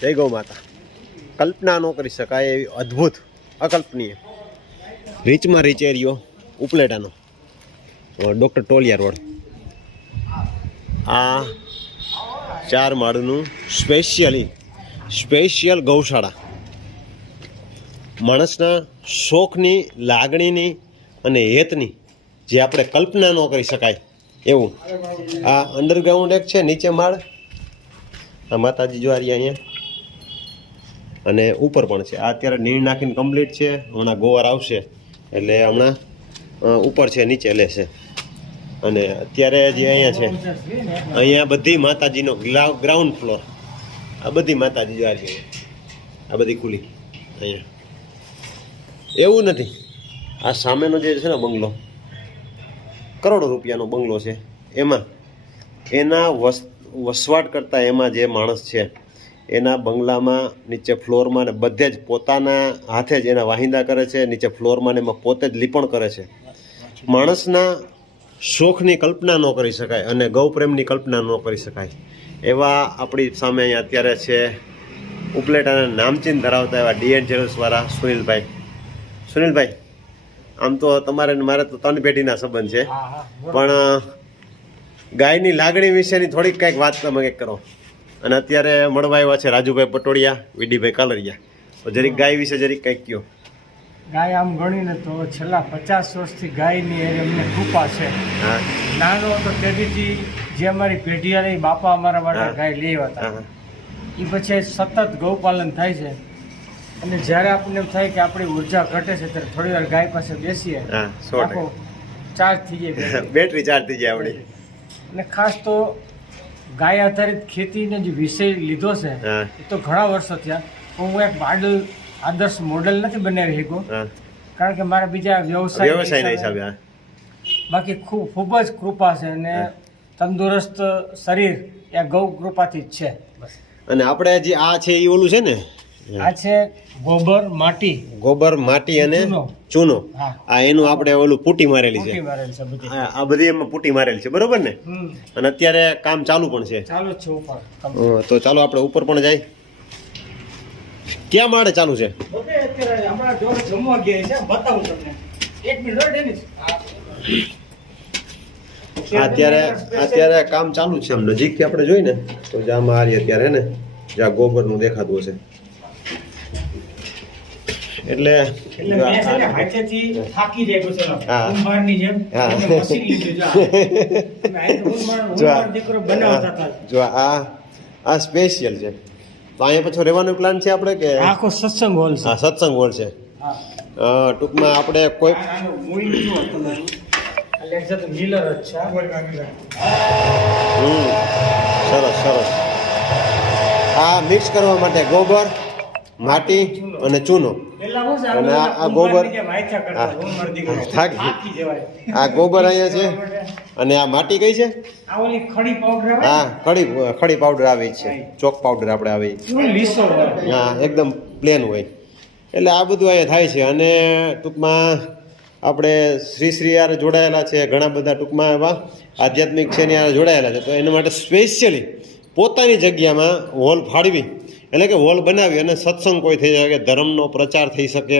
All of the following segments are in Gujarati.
જય ગૌ માતા. કલ્પના ન કરી શકાય એવી અદ્ભુત અકલ્પનીય રીચમાં રીચ એરિયો ઉપલેટાનો ડૉક્ટર ટોલિયા રોડ. આ 4 માળનું સ્પેશિયલ ગૌશાળા માણસના શોખની, લાગણીની અને હેતની જે આપણે કલ્પના ન કરી શકાય એવું. આ અંડરગ્રાઉન્ડ એક છે, નીચે માળ. આ માતાજી જ્વારી અહીંયા અને ઉપર પણ છે. આ અત્યારે નીણ નાખીને કમ્પ્લીટ છે. હમણાં ગોવાર આવશે એટલે હમણાં ઉપર છે, નીચે લેશે. અને અત્યારે જે અહીંયા છે, અહીંયા બધી માતાજીનો ગ્રાઉન્ડ ફ્લોર. આ બધી માતાજી જ્વારી, આ બધી ખુલ્લી અહીંયા. એવું નથી, આ સામેનો જે છે ને બંગલો, કરોડો રૂપિયાનો બંગલો છે. એમાં એના વસવાટ કરતાં એમાં જે માણસ છે એના બંગલામાં નીચે ફ્લોરમાં ને બધે જ પોતાના હાથે જ એના વાહિંદા કરે છે. નીચે ફ્લોરમાં ને એમાં પોતે જ લીપણ કરે છે. માણસના શોખની કલ્પના ન કરી શકાય અને ગૌપ્રેમની કલ્પના ન કરી શકાય એવા આપણી સામે અહીંયા અત્યારે છે ઉપલેટાના નામચીન ધરાવતા એવા ડીએન જ્વેલર્સવાળા સુનિલભાઈ. આમ તો તમારે મારે તો 3 પેઢીના સંબંધ છે, પણ ગાયની લાગણી વિશેની થોડીક કંઈક વાત તમે કંઈક કરો. અને અત્યારે મળવા આવ્યા છે રાજુભાઈ પટોડિયા, વીડીભાઈ કાલરિયા. તો જરીક ગાય વિશે જરીક કંઈક કહો. ગાય આમ ગણીને તો છેલ્લા 50 વર્ષથી ગાયની એમને કૃપા છે. નાનો હતો તેથી જે અમારી પેઢી રહી, બાપા અમારા માટે ગાય લેવા હતા. એ પછી સતત ગૌપાલન થાય છે. અને જ્યારે આપણને એમ થાય કે આપણી ઉર્જા ઘટે છે ત્યારે થોડી વાર ગાય પાસે બેસીએ, ચાર્જ થઈ જાય, બેટરી ચાર્જ થઈ જાય આપણી. અને ખાસ તો ગાય આધારિત ખેતીનો જે વિષય લીધો છે એ તો ઘણા વર્ષો થયા. હું એક આદર્શ મોડેલ નથી બનાવી શક્યો, કારણ કે મારા બીજા વ્યવસાયના હિસાબે. બાકી ખૂબ જ કૃપા છે અને તંદુરસ્ત શરીર એ ગૌ કૃપાથી જ છે. અને આપણે જે આ છે એ ઓલું છે ને, આ છે ગોબર માટી અને ચૂનો. આ એનું આપણે ઓલું પૂટી મારેલી છે. આ બધી એમાં પૂટી મારેલી છે, બરોબર ને? અને અત્યારે કામ ચાલુ પણ છે. તો ચાલો આપણે ઉપર પણ જાય. ક્યાં માળે ચાલુ છે? અત્યારે કામ ચાલુ છે. આમ નજીકથી આપણે જોઈ ને તો જ્યાં મારી અત્યારે ને જ્યાં ગોબરનું દેખાતું હશે એટલે જો આ સ્પેશિયલ છે. તો અહીંયા પછી રહેવાનો પ્લાન છે આપણે કે આખો સત્સંગ હોલ છે? સત્સંગ હોલ છે. ટૂંકમાં આપણે કોઈ સરસ. આ મિક્સ કરવા માટે ગોબર, માટી અને ચૂનો. અને આ ગોબર, આ ગોબર અહીંયા છે. અને આ માટી કઈ છે? હા, ખડી પાવડર આવે છે, ચોક પાવડર આપણે આવે. હા, એકદમ પ્લેન હોય. એટલે આ બધું અહીંયા થાય છે. અને ટૂંકમાં આપણે શ્રી યાર જોડાયેલા છે, ઘણા બધા ટૂંકમાં એવા આધ્યાત્મિક છે ને યાર જોડાયેલા છે. તો એના માટે સ્પેશિયલી પોતાની જગ્યામાં હોલ ફાળવી, એટલે કે હોલ બનાવી અને સત્સંગ કોઈ થઈ શકે, ધર્મનો પ્રચાર થઈ શકે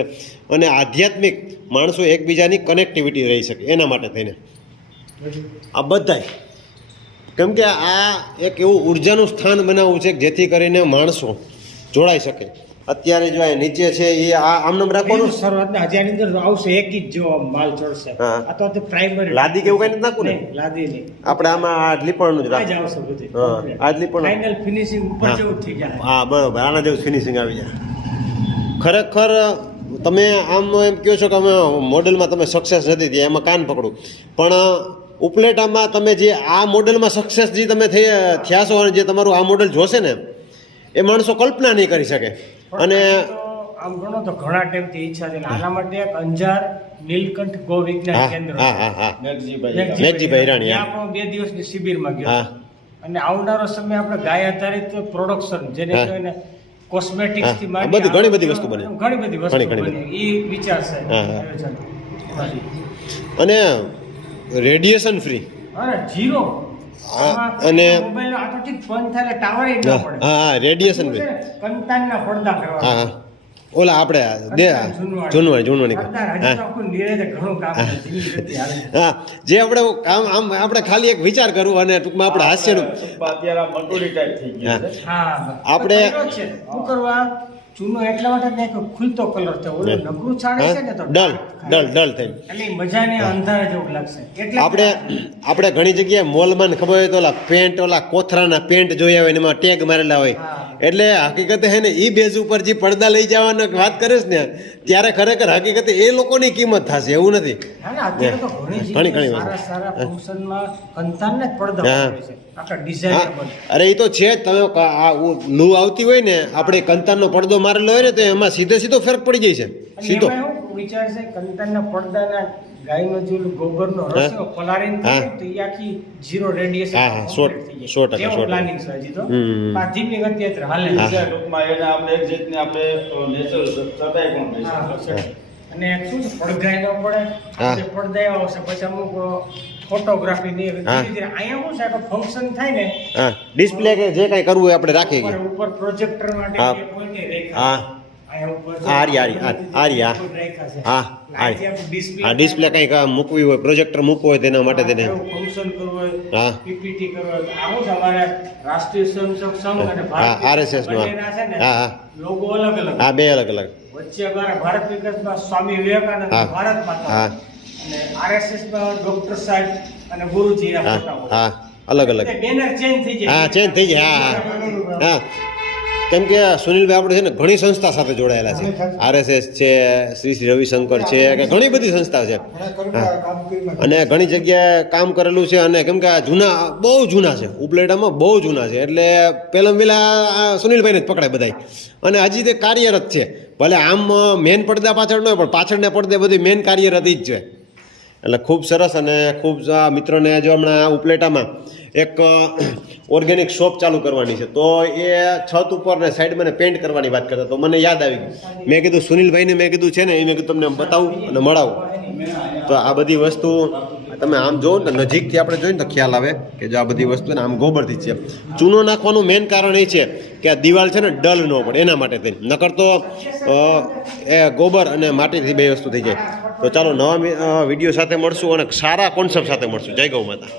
અને આધ્યાત્મિક માણસો એકબીજાની કનેક્ટિવિટી રહી શકે, એના માટે થઈને આ બધાય. કેમ કે આ એક એવું ઉર્જાનું સ્થાન બનાવવું છે જેથી કરીને માણસો જોડાઈ શકે. અત્યારે જો નીચે છે એ આમનામ રાખવાનું શરૂઆતના હજારની અંદર આવશે, એક જ જો માલ ચડશે. આ તો પ્રાઇમરી લાદી કેવું કઈ નથી નાખવું ને, લાદી નહીં. આપણે આમાં આ લીપણનું જ રાખી આવશે બધું. આ લીપણ ફાઇનલ ફિનિશિંગ ઉપર જેવું થઈ જાય. હા, બરોબર, આના જેવું ફિનિશિંગ આવી જાય. ખરેખર તમે આમ એમ કહો છો કે અમે મોડેલમાં તમે સક્સેસ નથી થયા, એમાં કાન પકડું. પણ ઉપલેટામાં તમે જે આ મોડેલમાં સક્સેસ જે તમે થયા છો અને જે તમારું આ મોડેલ જોશે ને એ માણસો કલ્પના નહીં કરી શકે. અને આમ ગણો તો ઘણા ટાઈમથી ઈચ્છા છે. આના માટે એક અંજાર નીલકંઠ ગો વિજ્ઞાન કેન્દ્ર, મેઘજીભાઈ હિરાણી, આપણો 2 દિવસની શિબિરમાં ગયો. અને આવનારો સમય આપણે ગાય આધારિત પ્રોડક્શન, જેને કહેવાય કોસ્મેટિક્સ થી માંડી ઘણી બધી વસ્તુ બને, ઘણી બધી વસ્તુ બને, એ વિચાર છે. અને રેડિયેશન ફ્રી, અરે 0 અને મોબાઈલનો આ તો ઠીક ફોન થાય એટલે ટાવર ય ન હા પડે. હા રેડિયેશન શું છે ને, કંતાનના પડદા કરવા. હા ઓલા આપણે દે જૂનવાણી સરદાર હજી તો આખું નિરેતે ઘણું કામ છે, ધીમી ગતિએ હાલે. હા જે આપણે કામ આમ આપણે ખાલી એક વિચાર કરવો અને ટૂંકમાં આપણે હાસ્યનું અત્યારે આ મટોડી ટાઈપ થઈ ગયું છે. હા આપણે- તો કર્યો જ છે. શું કરવા ચૂનો એટલા માટે જ નાખ્યો, ખુલતો કલર છે. ઓલું નકરું છાડે છે ને તો ડલ થઈ એટલે ઈ મજાને અંધારા જેવું લાગશે એટલે આપણે ઘણી જગ્યાએ મોલમાં ને ખબર હોય તો ઓલા પેન્ટ ઓલા કોથરાના પેન્ટ જોયા હોય ને એમાં ટેગ મારેલા હોય હા. એટલે હકીકતે હે ને એ બેઝ ઉપર જે પડદા લઈ જવાનો વાત કરે છે ને ત્યારે ખરેખર હકીકતે એ લોકોની કિંમત થશે એવું નથી. હા ને, અત્યારે તો ઘણી ઘણી જગ્યાએ વસ્તુ. સારા ફંક્શનમાં કંતાનને જ પડદા હા. વાપરે છે. આખા હા ડિઝાઇનેબલ. અરે એ તો છે જ તમે લૂ આવતી હોય ને આપણે કંતાનનો પડદો મારેલો હોય ને તો એમાં સીધો ફેર પડી જાય છે અને સીધો. એમાં એવું વિચાર છે કંતાનના પડદાના ગાયનો જે ઓલું ગોબરનો હા. રસ પલાળીને હા. થાય તો ઈ આખી ઝીરો રેડિયેશન હા, હા, 100%. પ્લાનિંગ છે હજી તો. હમ. આ ધીમી ગતિએ જ હાલે હા. બીજા ટૂંકમાં એને આપણે એક જાતની આપણે નેચરલ ચટાઈ પણ કહી હા. શકીએ. અને શું છે પડઘાય ન પડે હા. જે પડદા એવા આવશે પછી અમુક ફોટોગ્રાફી ની ધીરે હા. ધીરે અહીંયા શું છે કે ફંક્શન થાય ને હા ડિસ્પ્લે કે જે કાંઈ કરવું હોય આપણે રાખીએ ઉપર ઉપર પ્રોજેક્ટર માટે હા. જે પોઈન્ટ રેખા હા અહીંયા ઉપર આ રહી, આ રહી, હા. રેખા છે. હા અહીંથી આપણે display આ ડિસ્પ્લે કંઈક મૂકવી હોય પ્રોજેક્ટર મૂકવું હોય તેના માટે તેને ફંક્શન કરવું હોય હા. પીપીટી કરવું હોય આવું જ અમારે રાષ્ટ્રીય સ્વયંસેવક સંઘ અને હા, ભારતીય RSS નું, હા. બંનેના છે ને હા, હા. લોગો અલગ અલગ હા બે અલગ અલગ વચ્ચે અમારા ભારત વિકાસમાં સ્વામી વિવેકાનંદ હા. ભારત માતા હા. અને આરએસએસ માં ડોક્ટર સાહેબ અને ગુરુજી ના હા ફોટા હોય. હા અલગ અલગ એટલે બેનર ચેન્જ થઈ જાય હા ચેન્જ થઈ જાય હા હા કેમ કે સુનિલભાઈ આપણે છે ને ઘણી સંસ્થા સાથે જોડાયેલા છે આરએસએસ છે શ્રી શ્રી રવિશંકર છે કે ઘણી બધી સંસ્થા છે અને ઘણી જગ્યાએ કામ કરેલું છે અને કેમ કે આ જૂના બહુ જૂના છે ઉપલેટામાં બહુ જૂના છે એટલે પહેલાં સુનિલભાઈને જ પકડાય બધાય અને હજી તે કાર્યરત છે ભલે આમ મેન પડદા પાછળ ન હોય પણ પાછળના પડદે બધી મેન કાર્યરત જ છે એટલે ખૂબ સરસ અને ખૂબ આ મિત્રોને જો હમણાં ઉપલેટામાં એક ઓર્ગેનિક શોપ ચાલુ કરવાની છે તો એ છત ઉપર ને સાઈડમાં ને પેન્ટ કરવાની વાત કરતા તો મને યાદ આવી ગયું મેં કીધું સુનિલભાઈને મેં કીધું છે ને એ મેં કીધું તમને બતાવું અને મળાવું તો આ બધી વસ્તુ તમે આમ જોવો ને તો નજીકથી આપણે જોઈએ ને તો ખ્યાલ આવે કે જો આ બધી વસ્તુ ને આમ ગોબરથી જ છે ચૂનો નાખવાનું મેઇન કારણ એ છે કે આ દિવાલ છે ને ડલ ન પડે એના માટે થઈને નકર તો એ ગોબર અને માટીથી બે વસ્તુ થઈ જાય તો ચાલો નવા વિડીયો સાથે મળશું અને સારા કોન્સેપ્ટ સાથે મળશું જય ગૌ માતા.